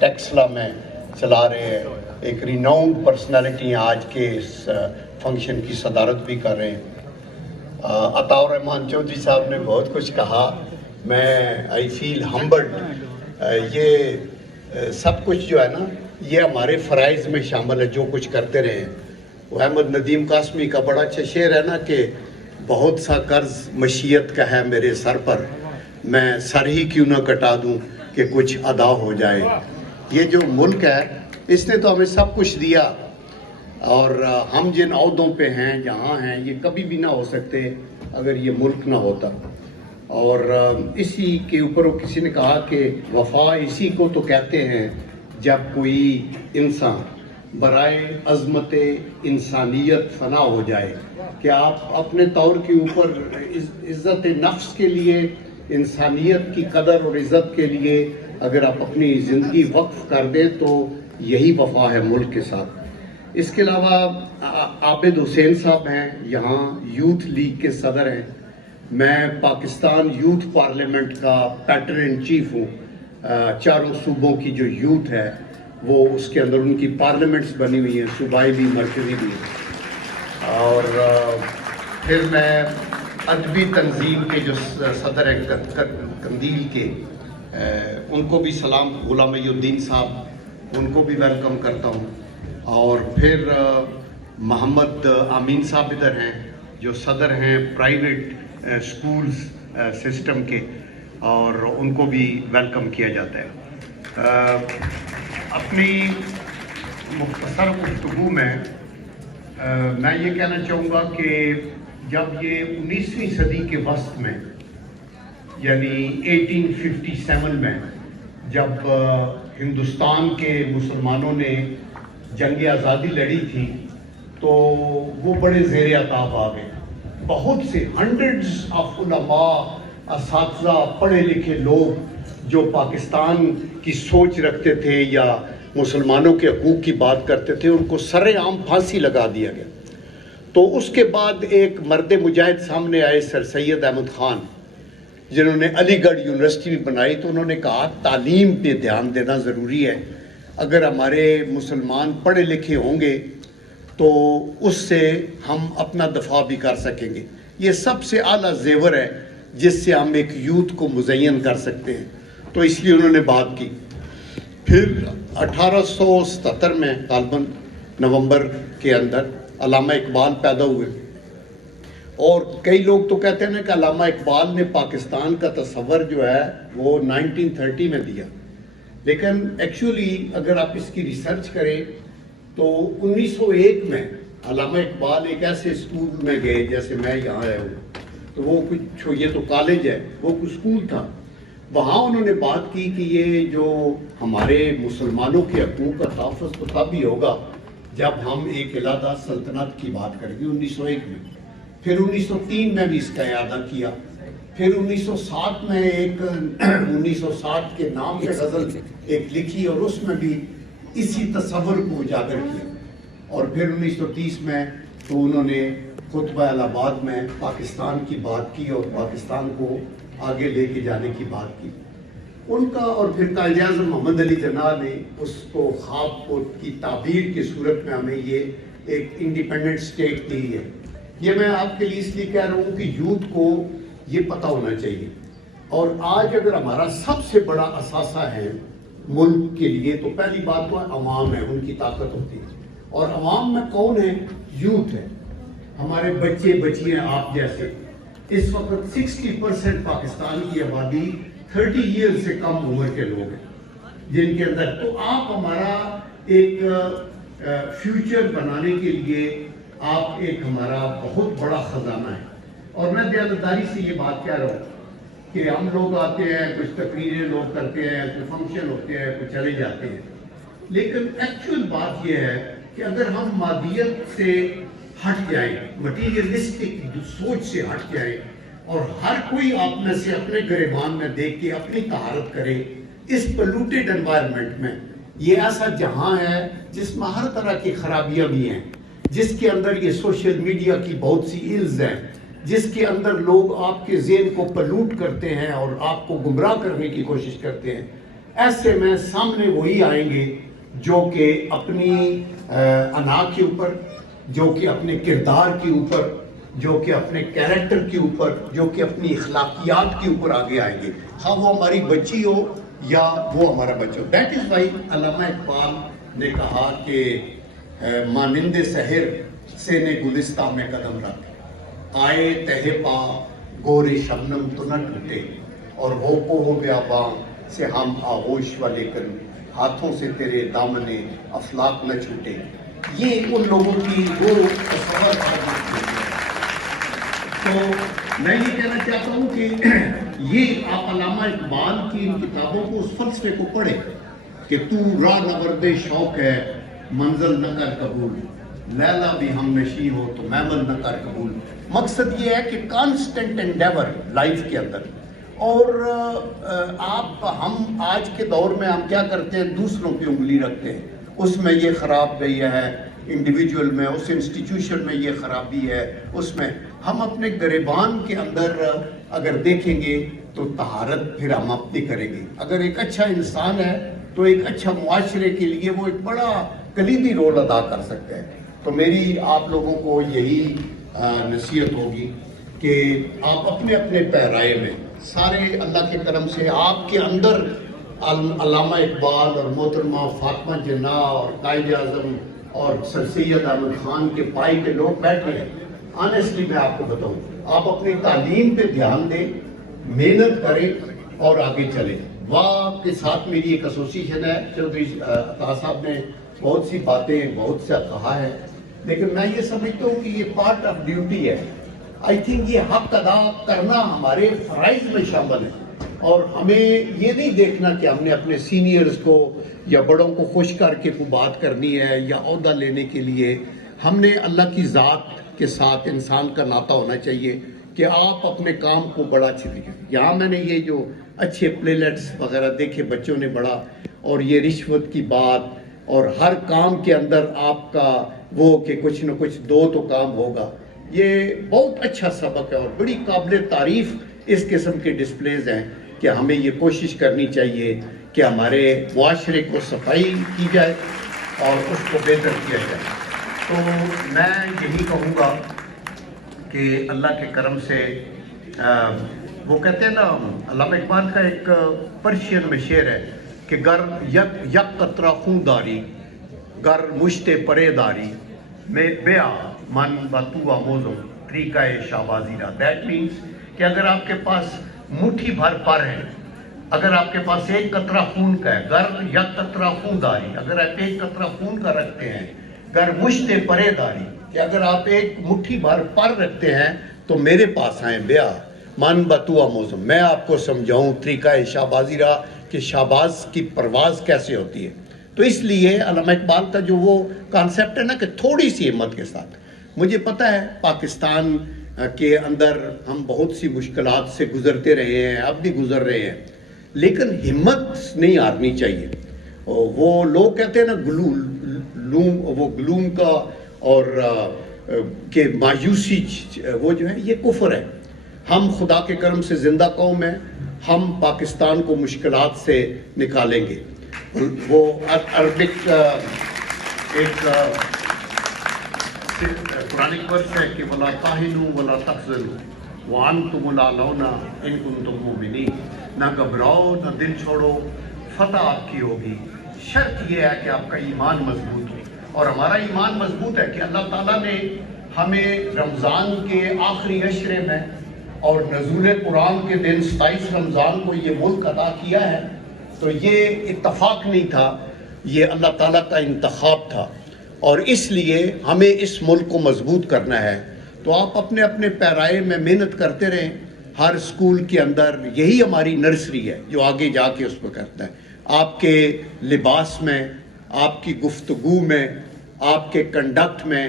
ٹیکسلا میں چلا رہے ہیں، ایک ریناؤنڈ پرسنالٹی ہیں، آج کے اس فنکشن کی صدارت بھی کر رہے ہیں۔ عطاء الرحمان چودھری صاحب نے بہت کچھ کہا، میں آئی فیل ہمبلڈ۔ یہ سب کچھ جو ہے نا، یہ ہمارے فرائض میں شامل ہے، جو کچھ کرتے رہے ہیں۔ وہ احمد ندیم قاسمی کا بڑا اچھا شعر ہے نا کہ بہت سا قرض مشیت کا ہے میرے سر پر، میں سر ہی کیوں نہ کٹا دوں کہ کچھ ادا ہو جائے۔ یہ جو ملک ہے اس نے تو ہمیں سب کچھ دیا، اور ہم جن عہدوں پہ ہیں جہاں ہیں یہ کبھی بھی نہ ہو سکتے اگر یہ ملک نہ ہوتا۔ اور اسی کے اوپر کسی نے کہا کہ وفا اسی کو تو کہتے ہیں جب کوئی انسان برائے عظمت انسانیت فنا ہو جائے، کہ آپ اپنے طور کے اوپر عزت نفس کے لیے، انسانیت کی قدر اور عزت کے لیے اگر آپ اپنی زندگی وقف کر دیں تو یہی وفا ہے ملک کے ساتھ۔ اس کے علاوہ عابد حسین صاحب ہیں، یہاں یوتھ لیگ کے صدر ہیں۔ میں پاکستان یوتھ پارلیمنٹ کا پیٹرن ان چیف ہوں۔ چاروں صوبوں کی جو یوتھ ہے وہ اس کے اندر ان کی پارلیمنٹس بنی ہوئی ہیں، صوبائی بھی مرکزی بھی۔ اور پھر میں ادبی تنظیم کے جو صدر ہیں قندیل کے، ان کو بھی سلام، غلام محی الدین صاحب، ان کو بھی ویلکم کرتا ہوں۔ اور پھر محمد امین صاحب ادھر ہیں جو صدر ہیں پرائیویٹ سکولز سسٹم کے، اور ان کو بھی ویلکم کیا جاتا ہے۔ اپنی مختصر گفتگو میں یہ کہنا چاہوں گا کہ جب یہ 19ویں صدی کے وسط میں، یعنی 1857 میں، جب ہندوستان کے مسلمانوں نے جنگ آزادی لڑی تھی تو وہ بڑے زیر عتاب آ گئے۔ بہت سے ہنڈریڈز آف علماء، اساتذہ، پڑھے لکھے لوگ جو پاکستان کی سوچ رکھتے تھے یا مسلمانوں کے حقوق کی بات کرتے تھے، ان کو سر عام پھانسی لگا دیا گیا۔ تو اس کے بعد ایک مرد مجاہد سامنے آئے، سر سید احمد خان، جنہوں نے علی گڑھ یونیورسٹی بھی بنائی۔ تو انہوں نے کہا تعلیم پہ دھیان دینا ضروری ہے، اگر ہمارے مسلمان پڑھے لکھے ہوں گے تو اس سے ہم اپنا دفاع بھی کر سکیں گے۔ یہ سب سے اعلیٰ زیور ہے جس سے ہم ایک یوتھ کو مزین کر سکتے ہیں، تو اس لیے انہوں نے بات کی۔ پھر 1877 میں غالباً نومبر کے اندر علامہ اقبال پیدا ہوئے، اور کئی لوگ تو کہتے ہیں کہ علامہ اقبال نے پاکستان کا تصور جو ہے وہ 1930 میں دیا، لیکن ایکچولی اگر آپ اس کی ریسرچ کریں تو 1901 میں علامہ اقبال ایک ایسے اسکول میں گئے، جیسے میں یہاں آیا ہوں، تو وہ کچھ، یہ تو کالج ہے، وہ کچھ اسکول تھا، وہاں انہوں نے بات کی کہ یہ جو ہمارے مسلمانوں کے حقوق کا تحفظ تو تب ہی ہوگا جب ہم ایک علیحدہ سلطنت کی بات کریں گے، 1901 میں۔ پھر 1903 میں بھی اس کا اعادہ کیا، پھر 1907 میں ایک 1960 کے نام سے غزل ایک لکھی اور اس میں بھی اسی تصور کو اجاگر کیا، اور پھر 1930 میں تو انہوں نے خطبہ الہ آباد میں پاکستان کی بات کی اور پاکستان کو آگے لے کے جانے کی بات کی ان کا۔ اور پھر قائد اعظم محمد علی جناح نے اس کو خواب کو کی تعبیر کی صورت میں ہمیں یہ ایک انڈیپینڈنٹ اسٹیٹ دی ہے۔ یہ میں آپ کے لیے اس لیے کہہ رہا ہوں کہ یوتھ کو یہ پتہ ہونا چاہیے، اور آج اگر ہمارا سب سے بڑا اثاثہ ہے ملک کے لیے تو پہلی بات تو عوام ہے، ان کی طاقت ہوتی ہے، اور عوام میں کون ہے؟ یوتھ ہے، ہمارے بچے بچیاں آپ جیسے۔ اس وقت 60% پاکستان کی آبادی 30 ایئر سے کم عمر کے لوگ ہیں جن کے اندر، تو آپ ہمارا ایک فیوچر بنانے کے لیے آپ ایک ہمارا بہت بڑا خزانہ ہے۔ اور میں دیانتداری سے یہ بات کہہ رہا ہوں کہ ہم لوگ آتے ہیں، کچھ تقریریں لوگ کرتے ہیں، کچھ فنکشن ہوتے ہیں، کچھ چلے جاتے ہیں، لیکن ایکچوئل بات یہ ہے کہ اگر ہم مادیت سے ہٹ جائیں، مٹیریلسٹک سوچ سے ہٹ جائیں، اور ہر کوئی آپ میں سے اپنے گریبان میں دیکھ کے اپنی طہارت کرے اس پلوٹیڈ انوائرمنٹ میں۔ یہ ایسا جہاں ہے جس میں ہر طرح کی خرابیاں بھی ہیں، جس کے اندر یہ سوشل میڈیا کی بہت سی ایلز ہیں، جس کے اندر لوگ آپ کے ذہن کو پلوٹ کرتے ہیں اور آپ کو گمراہ کرنے کی کوشش کرتے ہیں۔ ایسے میں سامنے وہی آئیں گے جو کہ اپنی انا کے اوپر، جو کہ اپنے کردار کے اوپر، جو کہ اپنے کیریکٹر کے اوپر، جو کہ اپنی اخلاقیات کے اوپر آگے آئیں گے، ہاں وہ ہماری بچی ہو یا وہ ہمارا بچہ ہو. دیٹ از وائی علامہ اقبال نے کہا کہ مانند سحر سے نے گلستہ میں قدم رکھ، آئے تہ پا گور شبنم تو نہ ٹوٹے، اور ہو بیاباں سے ہم آغوش و لیکن ہاتھوں سے تیرے دامن افلاک نہ چھوٹے. یہ ان لوگوں کی وہ تصور ہے. تو میں یہ کہنا چاہتا ہوں کہ یہ آپ علامہ اقبال کی ان کتابوں کو، اس فلسفے کو پڑھیں کہ تو راہ نورد شوق ہے منزل نہ کر قبول، لیلا بھی ہم نشیں ہو تو محمل نہ کر قبول. مقصد یہ ہے کہ کانسٹنٹ انڈیور لائف کے اندر. اور ہم آج کے دور میں ہم کیا کرتے ہیں، دوسروں کی انگلی رکھتے ہیں، اس میں یہ خراب گئی ہے انڈیویجول میں، اس انسٹیٹیوشن میں یہ خرابی ہے، اس میں. ہم اپنے گریبان کے اندر اگر دیکھیں گے تو طہارت پھر ہم اپنی کریں گے. اگر ایک اچھا انسان ہے تو ایک اچھا معاشرے کے لیے وہ ایک بڑا کلیدی رول ادا کر سکتا ہے. تو میری آپ لوگوں کو یہی نصیحت ہوگی کہ آپ اپنے اپنے پیرائے میں سارے اللہ کے کرم سے آپ کے اندر علامہ اقبال اور محترمہ فاطمہ جناح اور قائد اعظم اور سر سید احمد خان کے پائی کے لوگ بیٹھے ہیں. آنیسٹلی میں آپ کو بتاؤں، آپ اپنی تعلیم پہ دھیان دیں، محنت کریں اور آگے چلیں. واہ کے ساتھ میری ایک ایسوسیشن ہے. چودھری عطا صاحب نے بہت سی باتیں بہت سے کہا ہے، لیکن میں یہ سمجھتا ہوں کہ یہ پارٹ آف ڈیوٹی ہے. آئی تھنک یہ حق ادا کرنا ہمارے فرائض میں شامل ہے، اور ہمیں یہ نہیں دیکھنا کہ ہم نے اپنے سینئرز کو یا بڑوں کو خوش کر کے کوئی بات کرنی ہے یا عہدہ لینے کے لیے. ہم نے اللہ کی ذات کے ساتھ انسان کا ناطہ ہونا چاہیے کہ آپ اپنے کام کو بڑا اچھے دیکھیں. یہاں میں نے یہ جو اچھے پلیلیٹس وغیرہ دیکھے بچوں نے بڑا، اور یہ رشوت کی بات، اور ہر کام کے اندر آپ کا وہ کہ کچھ نہ کچھ دو تو کام ہوگا، یہ بہت اچھا سبق ہے اور بڑی قابل تعریف اس قسم کے ڈسپلیز ہیں کہ ہمیں یہ کوشش کرنی چاہیے کہ ہمارے معاشرے کو صفائی کی جائے اور اس کو بہتر کیا جائے. تو میں یہی کہوں گا کہ اللہ کے کرم سے وہ کہتے ہیں نا، علامہ اقبال کا ایک پرشین میں شعر ہے کہ گر یک قطرہ خون داری، گر مشت پرے داری، میں بیا من باتو آموزو طریقہ شہبازی را. دیٹ مینس کہ اگر آپ کے پاس مٹھی بھر پر ہے، اگر آپ کے پاس ایک قطرہ خون کا ہے، گر یک قطرہ خون داری، اگر آپ ایک قطرہ خون کا رکھتے ہیں، گر مشت پرے داری، کہ اگر آپ ایک مٹھی بھر پر رکھتے ہیں تو میرے پاس آئیں بیا من باتو آموزو، میں آپ کو سمجھاؤں طریقہ شہبازی را کہ شہباز کی پرواز کیسے ہوتی ہے. تو اس لیے علامہ اقبال کا جو وہ کانسیپٹ ہے نا کہ تھوڑی سی ہمت کے ساتھ، مجھے پتہ ہے پاکستان کے اندر ہم بہت سی مشکلات سے گزرتے رہے ہیں، اب بھی گزر رہے ہیں، لیکن ہمت نہیں ہارنی چاہیے. وہ لوگ کہتے ہیں نا گلوم کا اور کہ مایوسی وہ جو ہے یہ کفر ہے. ہم خدا کے کرم سے زندہ قوم ہیں، ہم پاکستان کو مشکلات سے نکالیں گے. وہ عربک ایک قرآنک ورس ہے کہ وَلَا تَهِنُوا وَلَا تَحْزَنُوا وَأَنْتُمُ الْأَعْلَوْنَ إِن كُنتُم مُؤْمِنِينَ. نہ گھبراؤ نہ دل چھوڑو، فتح آپ کی ہوگی. شرط یہ ہے کہ آپ کا ایمان مضبوط ہو، اور ہمارا ایمان مضبوط ہے کہ اللہ تعالیٰ نے ہمیں رمضان کے آخری عشرے میں اور نزول قرآن کے دن 27 رمضان کو یہ ملک عطا کیا ہے. تو یہ اتفاق نہیں تھا، یہ اللہ تعالیٰ کا انتخاب تھا، اور اس لیے ہمیں اس ملک کو مضبوط کرنا ہے. تو آپ اپنے اپنے پیرائے میں محنت کرتے رہیں. ہر سکول کے اندر یہی ہماری نرسری ہے جو آگے جا کے اس پہ کرتا ہے. آپ کے لباس میں، آپ کی گفتگو میں، آپ کے کنڈکٹ میں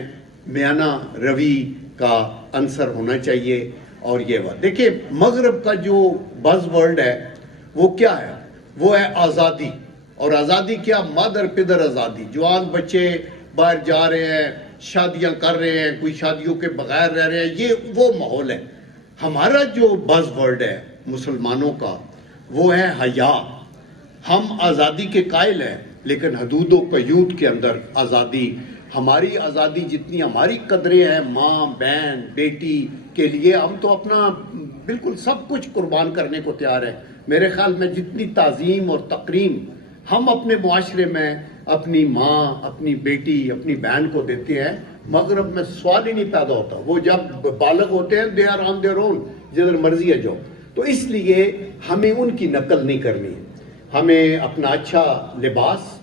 میانہ روی کا عنصر ہونا چاہیے. اور یہ بات دیکھیں، مغرب کا جو بز ورڈ ہے وہ کیا ہے؟ وہ ہے آزادی. اور آزادی کیا؟ مادر پدر آزادی. جوان بچے باہر جا رہے ہیں، شادیاں کر رہے ہیں، کوئی شادیوں کے بغیر رہ رہے ہیں، یہ وہ ماحول ہے. ہمارا جو بز ورڈ ہے مسلمانوں کا وہ ہے حیا. ہم آزادی کے قائل ہیں، لیکن حدود و قیود کے اندر آزادی، ہماری آزادی جتنی ہماری قدریں ہیں ماں بہن بیٹی کے لیے، ہم تو اپنا بالکل سب کچھ قربان کرنے کو تیار ہیں۔ میرے خیال میں جتنی تعظیم اور تکریم ہم اپنے معاشرے میں اپنی ماں، اپنی بیٹی، اپنی بہن کو دیتے ہیں، مغرب میں سوال ہی نہیں پیدا ہوتا۔ وہ جب بالغ ہوتے ہیں they are on their own, جدھر مرضی ہے جو۔ تو اس لیے ہمیں ان کی نقل نہیں کرنی ہے، ہمیں اپنا اچھا لباس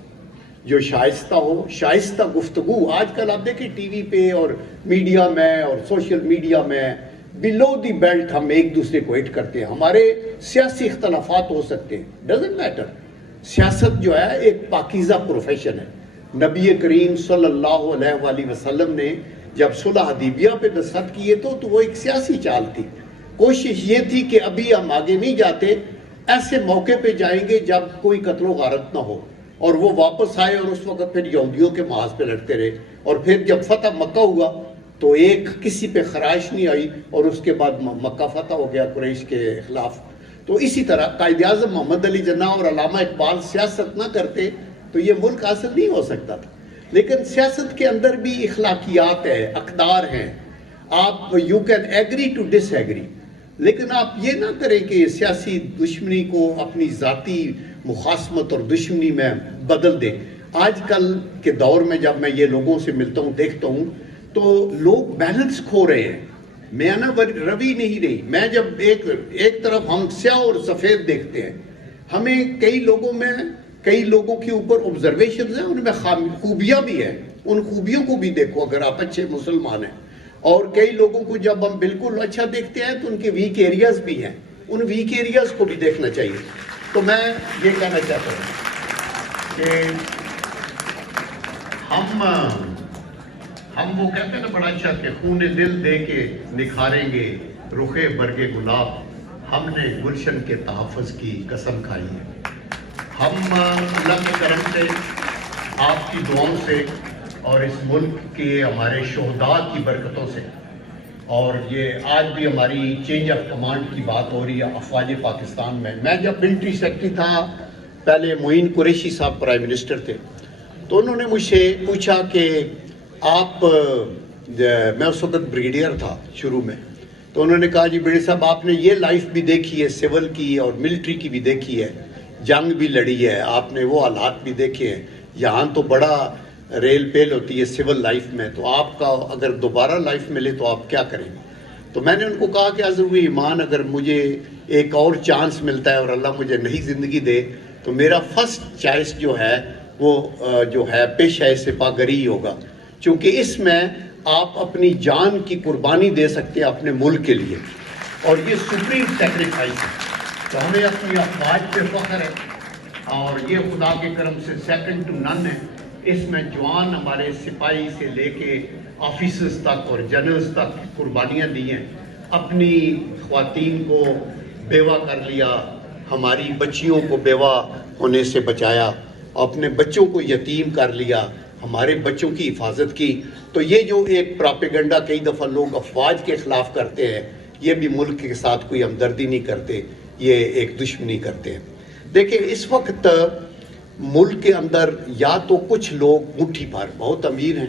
جو شائستہ ہو، شائستہ گفتگو۔ آج کل آپ دیکھیں ٹی وی پہ اور میڈیا میں اور سوشل میڈیا میں بلو دی بیلٹ ہم ایک دوسرے کو ہٹ کرتے ہیں۔ ہمارے سیاسی اختلافات ہو سکتے ہیں، ڈزنٹ میٹر۔ سیاست جو ہے ایک پاکیزہ پروفیشن ہے۔ نبی کریم صلی اللہ علیہ وآلہ وسلم نے جب صلح حدیبیہ پہ دستخط کیے تو وہ ایک سیاسی چال تھی۔ کوشش یہ تھی کہ ابھی ہم آگے نہیں جاتے، ایسے موقع پہ جائیں گے جب کوئی قتل و غارت نہ ہو۔ اور وہ واپس آئے اور اس وقت پھر یہودیوں کے محاذ پہ لڑتے رہے، اور پھر جب فتح مکہ ہوا تو ایک کسی پہ خراش نہیں آئی، اور اس کے بعد مکہ فتح ہو گیا قریش کے خلاف۔ تو اسی طرح قائد اعظم محمد علی جناح اور علامہ اقبال سیاست نہ کرتے تو یہ ملک حاصل نہیں ہو سکتا تھا۔ لیکن سیاست کے اندر بھی اخلاقیات ہے، اقدار ہیں۔ آپ you can agree to disagree, لیکن آپ یہ نہ کریں کہ سیاسی دشمنی کو اپنی ذاتی مخاصمت اور دشمنی میں بدل دیں۔ آج کل کے دور میں جب میں یہ لوگوں سے ملتا ہوں، دیکھتا ہوں، تو لوگ بیلنس کھو رہے ہیں، میانہ روی نہیں رہی۔ میں جب ایک طرف ہم سیاہ اور سفید دیکھتے ہیں، ہمیں کئی لوگوں کے اوپر آبزرویشنز ہیں، ان میں خوبیاں بھی ہیں، ان خوبیوں کو بھی دیکھو اگر آپ اچھے مسلمان ہیں۔ اور کئی لوگوں کو جب ہم بالکل اچھا دیکھتے ہیں تو ان کے ویک ایریاز بھی ہیں، ان ویک ایریاز کو بھی دیکھنا چاہیے۔ تو میں یہ کہنا چاہتا ہوں کہ ہم وہ کہتے ہیں نا بڑا اچھا کہ خون دل دے کے نکھاریں گے رخے برگے گلاب، ہم نے گلشن کے تحفظ کی قسم کھائی ہے۔ ہم اللہ کے کرم سے، آپ کی دعاؤں سے اور اس ملک کے ہمارے شہداء کی برکتوں سے، اور یہ آج بھی ہماری چینج آف کمانڈ کی بات ہو رہی ہے افواج پاکستان میں۔ میں جب ملٹری سیکرٹری تھا، پہلے معین قریشی صاحب پرائم منسٹر تھے، تو انہوں نے مجھ سے پوچھا کہ آپ، میں اس وقت بریگیڈیئر تھا شروع میں، تو انہوں نے کہا جی بڑے صاحب آپ نے یہ لائف بھی دیکھی ہے، سول کی اور ملٹری کی بھی دیکھی ہے، جنگ بھی لڑی ہے، آپ نے وہ حالات بھی دیکھے ہیں، یہاں تو بڑا ریل پیل ہوتی ہے سول لائف میں، تو آپ کا اگر دوبارہ لائف ملے تو آپ کیا کریں گے؟ تو میں نے ان کو کہا کہ حضرت ایمان، اگر مجھے ایک اور چانس ملتا ہے اور اللہ مجھے نئی زندگی دے تو میرا فرسٹ چوائس جو ہے وہ جو ہے پیشہ سپاہ گری ہوگا، چونکہ اس میں آپ اپنی جان کی قربانی دے سکتے ہیں اپنے ملک کے لیے، اور یہ سپریم سیکریفائس ہے۔ تو ہمیں اپنی افواج پہ فخر ہے، اور یہ خدا کے کرم سے سیکنڈ ٹو نن ہے۔ اس میں جوان ہمارے سپاہی سے لے کے آفیسرز تک اور جنرلز تک قربانیاں دی ہیں، اپنی خواتین کو بیوہ کر لیا، ہماری بچیوں کو بیوہ ہونے سے بچایا، اپنے بچوں کو یتیم کر لیا، ہمارے بچوں کی حفاظت کی۔ تو یہ جو ایک پراپیگنڈا کئی دفعہ لوگ افواج کے خلاف کرتے ہیں، یہ بھی ملک کے ساتھ کوئی ہمدردی نہیں کرتے، یہ ایک دشمنی کرتے ہیں۔ دیکھیں اس وقت ملک کے اندر یا تو کچھ لوگ مٹھی بھر بہت امیر ہیں،